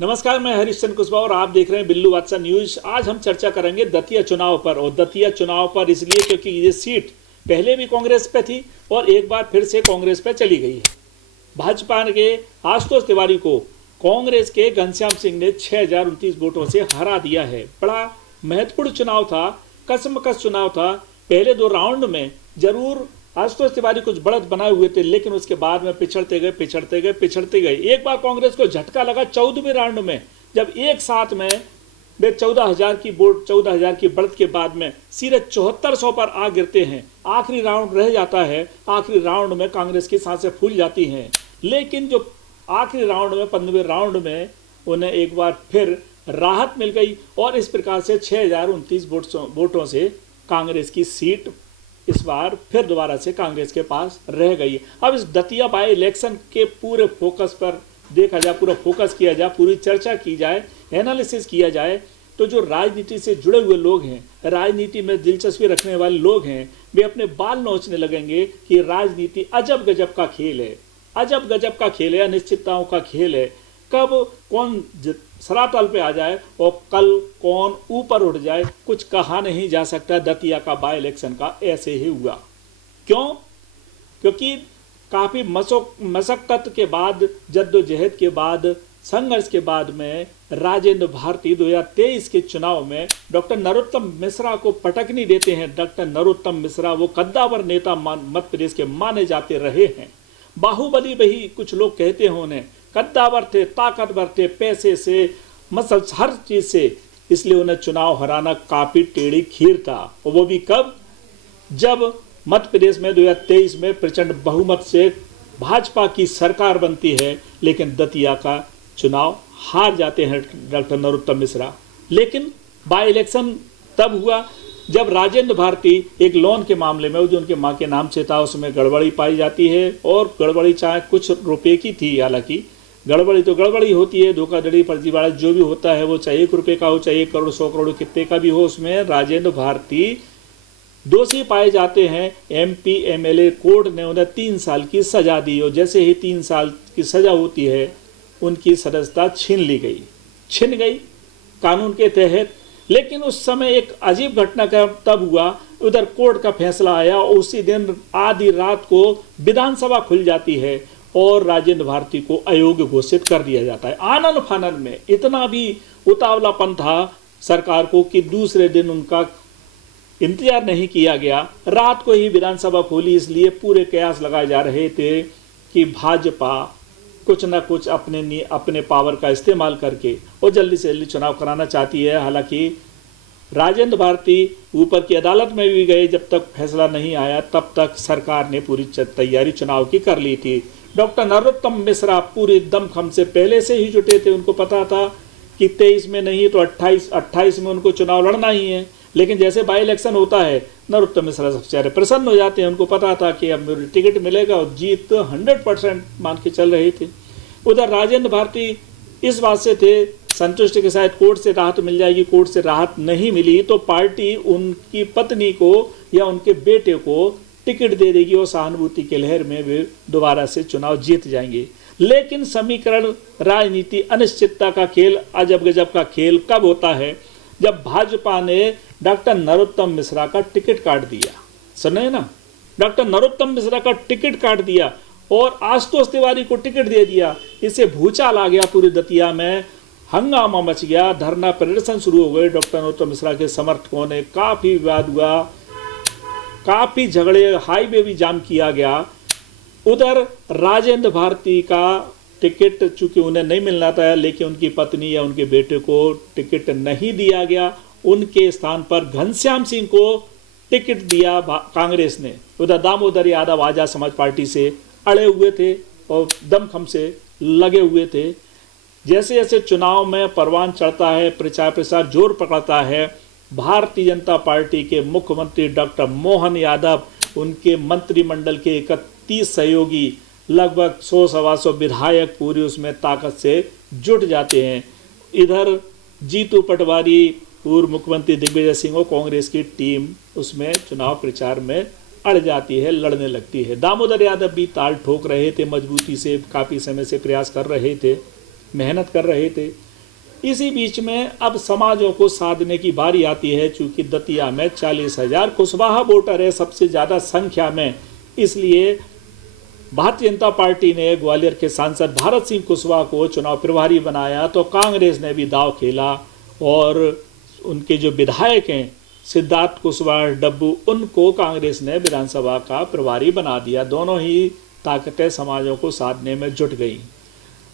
नमस्कार, मैं हरीश चंद्र कुशवाहा और आप देख रहे हैं बिल्लू बादशाह न्यूज। आज हम चर्चा करेंगे दतिया चुनाव पर, और दतिया चुनाव पर इसलिए क्योंकि ये सीट पहले भी कांग्रेस पे थी और एक बार फिर से कांग्रेस पे चली गई है। भाजपा के आशुतोष तिवारी को कांग्रेस के घनश्याम सिंह ने 6029 वोटों से हरा दिया है। बड़ा महत्वपूर्ण चुनाव था, कसमकस चुनाव था। पहले 2 राउंड में जरूर आशुतोष तिवारी कुछ बढ़त बनाए हुए थे, लेकिन उसके बाद में पिछड़ते गए। एक बार कांग्रेस को झटका लगा 14वें राउंड में, जब एक साथ में वे 14,000 की वोट 14,000 की बढ़त के बाद में सीधे 7400 पर आ गिरते हैं। आखिरी राउंड रह जाता है, आखिरी राउंड में कांग्रेस की सांसें फूल जाती हैं। लेकिन जो आखिरी राउंड में 15वें राउंड में उन्हें एक बार फिर राहत मिल गई और इस प्रकार से 6029 वोटों से कांग्रेस की सीट इस बार फिर दोबारा से कांग्रेस के पास रह गई। अब इस दतिया बाई इलेक्शन के पूरे फोकस पर देखा जाए, पूरा फोकस किया जाए, पूरी चर्चा की जाए, एनालिसिस किया जाए, तो जो राजनीति से जुड़े हुए लोग हैं, राजनीति में दिलचस्पी रखने वाले लोग हैं, वे अपने बाल नोचने लगेंगे कि राजनीति अजब गजब का खेल है, अजब गजब का खेल है, अनिश्चितताओं का खेल है। कब कौन सरातल पे आ जाए और कल कौन ऊपर उठ जाए, कुछ कहा नहीं जा सकता। दतिया का बाई इलेक्शन का ऐसे ही हुआ। क्यों? क्योंकि काफ़ी मशक्कत के बाद, जद्दोजहद के बाद, संघर्ष के बाद में राजेंद्र भारती 2023 के चुनाव में डॉक्टर नरोत्तम मिश्रा को पटक नहीं देते हैं। डॉक्टर नरोत्तम मिश्रा वो कद्दावर नेता मध्य प्रदेश के माने जाते रहे हैं। बाहुबली भी कुछ लोग कहते हैं उन्हें। कद्दावर थे, ताकतवर थे, पैसे से, मसल हर चीज से, इसलिए उन्हें चुनाव हराना काफी टेढ़ी खीर था। और वो भी कब? जब मध्य प्रदेश में 2023 में प्रचंड बहुमत से भाजपा की सरकार बनती है, लेकिन दतिया का चुनाव हार जाते हैं डॉक्टर नरोत्तम मिश्रा। लेकिन बाई इलेक्शन तब हुआ जब राजेंद्र भारती एक लोन के मामले में, जो उनके मां के नाम से था, उसमें गड़बड़ी पाई जाती है। और गड़बड़ी चाहे कुछ रुपए की थी, हालांकि गड़बड़ी तो गड़बड़ी होती है, धोखाधड़ी फर्जीवाड़ा जो भी होता है, वो चाहे 1 रुपये का हो, चाहे 1 करोड़ 100 करोड़ कितने का भी हो, उसमें राजेंद्र भारती दोषी पाए जाते हैं। MP MLA कोर्ट ने उन्हें 3 साल की सजा दी और जैसे ही 3 साल की सजा होती है, उनकी सदस्यता छिन गई कानून के तहत। लेकिन उस समय एक अजीब घटनाक्रम तब हुआ, उधर कोर्ट का फैसला आया और उसी दिन आधी रात को विधानसभा खुल जाती है और राजेंद्र भारती को अयोग्य घोषित कर दिया जाता है। आनन फानन में इतना भी उतावलापन था सरकार को कि दूसरे दिन उनका इंतजार नहीं किया गया, रात को ही विधानसभा खोली। इसलिए पूरे कयास लगाए जा रहे थे कि भाजपा कुछ ना कुछ अपने पावर का इस्तेमाल करके और जल्दी से जल्दी चुनाव कराना चाहती है। हालांकि राजेंद्र भारती ऊपर की अदालत में भी गए, जब तक फैसला नहीं आया तब तक सरकार ने पूरी तैयारी चुनाव की कर ली थी। डॉक्टर नरोत्तम मिश्रा पूरे दमखम से पहले से ही जुटे थे। उनको पता था कि 23 में नहीं तो 28 में उनको चुनाव लड़ना ही है। लेकिन जैसे बाई इलेक्शन होता है, नरोत्तम मिश्रा सबसे ज़्यादा प्रसन्न हो जाते हैं। उनको पता था कि अब मेरी टिकट मिलेगा और जीत 100% मान के चल रहे थे। उधर राजेंद्र भारती इस बात से थे संतुष्ट के शायद कोर्ट से राहत मिल जाएगी। कोर्ट से राहत नहीं मिली तो पार्टी उनकी पत्नी को या उनके बेटे को टिकट दे देगी और सहानुभूति के लहर में वे दोबारा से चुनाव जीत जाएंगे। लेकिन समीकरण, राजनीति, अनिश्चितता का खेल, अजब गजब का खेल कब होता है? जब भाजपा ने डॉक्टर नरोत्तम मिश्रा का टिकट काट दिया। सुने ना, डॉक्टर नरोत्तम मिश्रा का टिकट काट दिया और आशुतोष तिवारी को टिकट दे दिया। इससे भूचाल आ गया, पूरी दतिया में हंगामा मच गया, धरना प्रदर्शन शुरू हो गए। डॉक्टर नरोत्तम मिश्रा के समर्थकों ने काफ़ी विवाद हुआ, काफ़ी झगड़े, हाईवे भी जाम किया गया। उधर राजेंद्र भारती का टिकट चूंकि उन्हें नहीं मिलना था, लेकिन उनकी पत्नी या उनके बेटे को टिकट नहीं दिया गया। उनके स्थान पर घनश्याम सिंह को टिकट दिया कांग्रेस ने। उधर दामोदर यादव आजाद समाज पार्टी से अड़े हुए थे और दमखम से लगे हुए थे। जैसे जैसे चुनाव में परवान चढ़ता है, प्रचार प्रसार जोर पकड़ता है, भारतीय जनता पार्टी के मुख्यमंत्री डॉक्टर मोहन यादव, उनके मंत्रिमंडल के 31 सहयोगी, लगभग 100-125 विधायक पूरी उसमें ताकत से जुट जाते हैं। इधर जीतू पटवारी, पूर्व मुख्यमंत्री दिग्विजय सिंह और कांग्रेस की टीम उसमें चुनाव प्रचार में अड़ जाती है, लड़ने लगती है। दामोदर यादव भी ताल ठोक रहे थे, मजबूती से काफ़ी समय से प्रयास कर रहे थे, मेहनत कर रहे थे। इसी बीच में अब समाजों को साधने की बारी आती है। चूंकि दतिया में 40,000 कुशवाहा वोटर है, सबसे ज़्यादा संख्या में, इसलिए भारतीय जनता पार्टी ने ग्वालियर के सांसद भारत सिंह कुशवाहा को चुनाव प्रभारी बनाया, तो कांग्रेस ने भी दांव खेला और उनके जो विधायक हैं सिद्धार्थ कुशवाहा डब्बू, उनको कांग्रेस ने विधानसभा का प्रभारी बना दिया। दोनों ही ताकतें समाजों को साधने में जुट गई।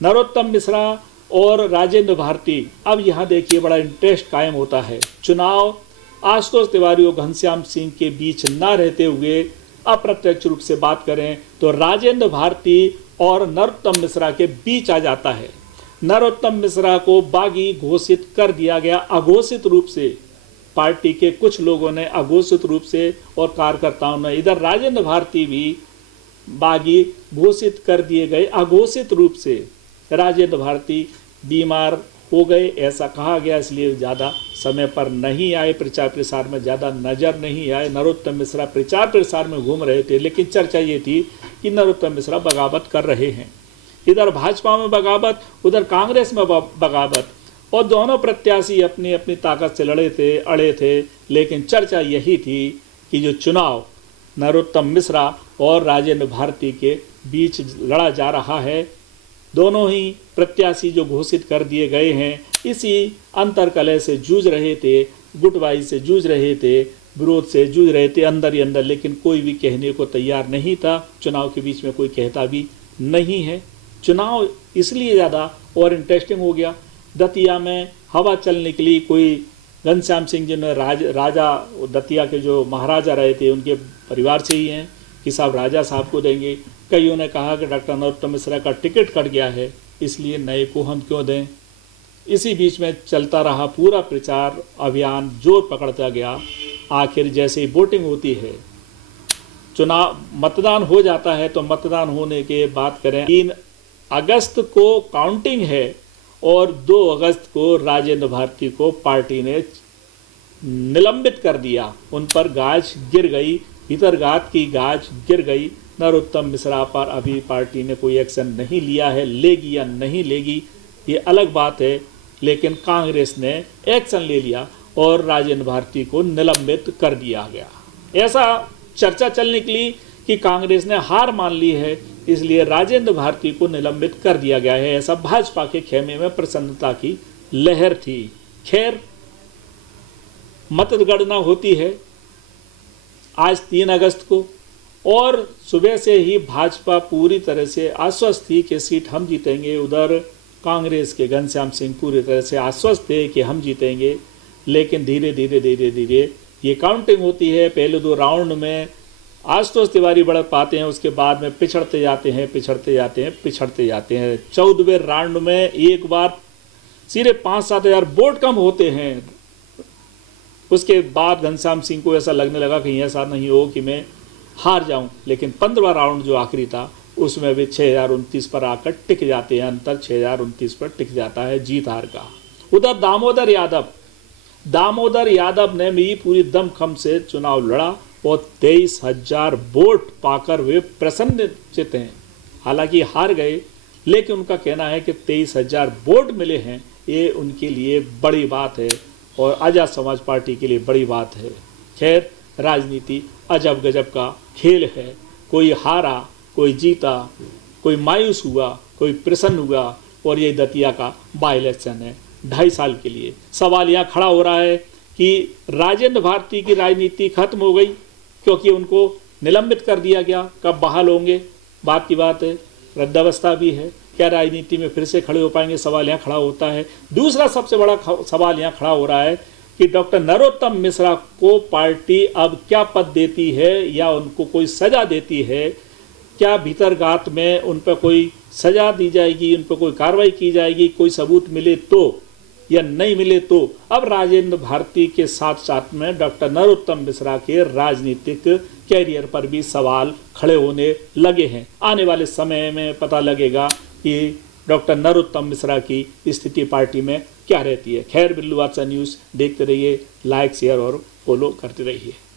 नरोत्तम मिश्रा और राजेंद्र भारती, अब यहाँ देखिए बड़ा इंटरेस्ट कायम होता है। चुनाव आशुतोष तिवारी और घनश्याम सिंह के बीच न रहते हुए अप्रत्यक्ष रूप से बात करें तो राजेंद्र भारती और नरोत्तम मिश्रा के बीच आ जाता है। नरोत्तम मिश्रा को बागी घोषित कर दिया गया, अघोषित रूप से। पार्टी के कुछ लोगों ने अघोषित रूप से और कार्यकर्ताओं ने, इधर राजेंद्र भारती भी बागी घोषित कर दिए गए अघोषित रूप से। राजेंद्र भारती बीमार हो गए ऐसा कहा गया, इसलिए ज़्यादा समय पर नहीं आए, प्रचार प्रसार में ज़्यादा नज़र नहीं आए। नरोत्तम मिश्रा प्रचार प्रसार में घूम रहे थे, लेकिन चर्चा ये थी कि नरोत्तम मिश्रा बगावत कर रहे हैं। इधर भाजपा में बगावत, उधर कांग्रेस में बगावत, और दोनों प्रत्याशी अपनी अपनी ताकत से अड़े थे। लेकिन चर्चा यही थी कि जो चुनाव नरोत्तम मिश्रा और राजेंद्र भारती के बीच लड़ा जा रहा है, दोनों ही प्रत्याशी जो घोषित कर दिए गए हैं, इसी अंतर्कलह से जूझ रहे थे, गुटबाजी से जूझ रहे थे, विरोध से जूझ रहे थे अंदर ही अंदर, लेकिन कोई भी कहने को तैयार नहीं था। चुनाव के बीच में कोई कहता भी नहीं है। चुनाव इसलिए ज़्यादा और इंटरेस्टिंग हो गया। दतिया में हवा चल निकली। कोई घनश्याम सिंह जिन्होंने राजा दतिया के जो महाराजा रहे थे उनके परिवार से ही हैं कि साहब राजा साहब को देंगे। कईयों ने कहा कि डॉक्टर नरोत्तम मिश्रा का टिकट कट गया है, इसलिए नए को हम क्यों दें। इसी बीच में चलता रहा पूरा प्रचार अभियान, जोर पकड़ता गया। आखिर जैसे ही वोटिंग होती है, चुनाव मतदान हो जाता है, तो मतदान होने के बात करें 3 अगस्त को काउंटिंग है और 2 अगस्त को राजेंद्र भारती को पार्टी ने निलंबित कर दिया। उन पर गाज गिर गई, भीतरघात की गाज गिर गई। नरोत्तम मिश्रा पर अभी पार्टी ने कोई एक्शन नहीं लिया है, लेगी या नहीं लेगी ये अलग बात है, लेकिन कांग्रेस ने एक्शन ले लिया और राजेंद्र भारती को निलंबित कर दिया गया। ऐसा चर्चा चल निकली कि कांग्रेस ने हार मान ली है, इसलिए राजेंद्र भारती को निलंबित कर दिया गया है। ऐसा भाजपा के खेमे में प्रसन्नता की लहर थी। खैर, मतगणना होती है आज 3 अगस्त को, और सुबह से ही भाजपा पूरी तरह से आश्वस्त थी कि सीट हम जीतेंगे। उधर कांग्रेस के घनश्याम सिंह पूरी तरह से आश्वस्त थे कि हम जीतेंगे। लेकिन धीरे धीरे ये काउंटिंग होती है। पहले 2 राउंड में आशुतोष तिवारी बढ़ पाते हैं, उसके बाद में पिछड़ते जाते हैं। 14वें राउंड में एक बार सिर्फ 5-7 हज़ार वोट कम होते हैं। उसके बाद घनश्याम सिंह को ऐसा लगने लगा कि ऐसा नहीं हो कि मैं हार जाऊं, लेकिन 15वां राउंड जो आखिरी था उसमें भी 6029 पर आकर टिक जाते हैं। अंतर 6029 पर टिक जाता है जीत हार का। उधर दामोदर यादव ने भी पूरी दमखम से चुनाव लड़ा और 23,000 वोट पाकर वे प्रसन्नचित्त हैं। हालांकि हार गए, लेकिन उनका कहना है कि 23,000 वोट मिले हैं, ये उनके लिए बड़ी बात है और आज़ाद समाज पार्टी के लिए बड़ी बात है। खैर, राजनीति अजब गजब का खेल है। कोई हारा, कोई जीता, कोई मायूस हुआ, कोई प्रसन्न हुआ, और ये दतिया का बाई इलेक्शन है 2.5 साल के लिए। सवाल यहाँ खड़ा हो रहा है कि राजेंद्र भारती की राजनीति खत्म हो गई क्योंकि उनको निलंबित कर दिया गया। कब बहाल होंगे, बात की बात है। वृद्धावस्था भी है, क्या राजनीति में फिर से खड़े हो पाएंगे, सवाल यहाँ खड़ा होता है। दूसरा सबसे बड़ा सवाल यहाँ खड़ा हो रहा है कि डॉक्टर नरोत्तम मिश्रा को पार्टी अब क्या पद देती है या उनको कोई सजा देती है। क्या भीतरघात में उन पर कोई सजा दी जाएगी, उन पर कोई कार्रवाई की जाएगी, कोई सबूत मिले तो या नहीं मिले तो। अब राजेंद्र भारती के साथ साथ में डॉक्टर नरोत्तम मिश्रा के राजनीतिक कैरियर पर भी सवाल खड़े होने लगे हैं। आने वाले समय में पता लगेगा कि डॉक्टर नरोत्तम मिश्रा की स्थिति पार्टी में क्या रहती है। खैर, बिल्लू बादशाह न्यूज़ देखते रहिए, लाइक शेयर और फॉलो करते रहिए।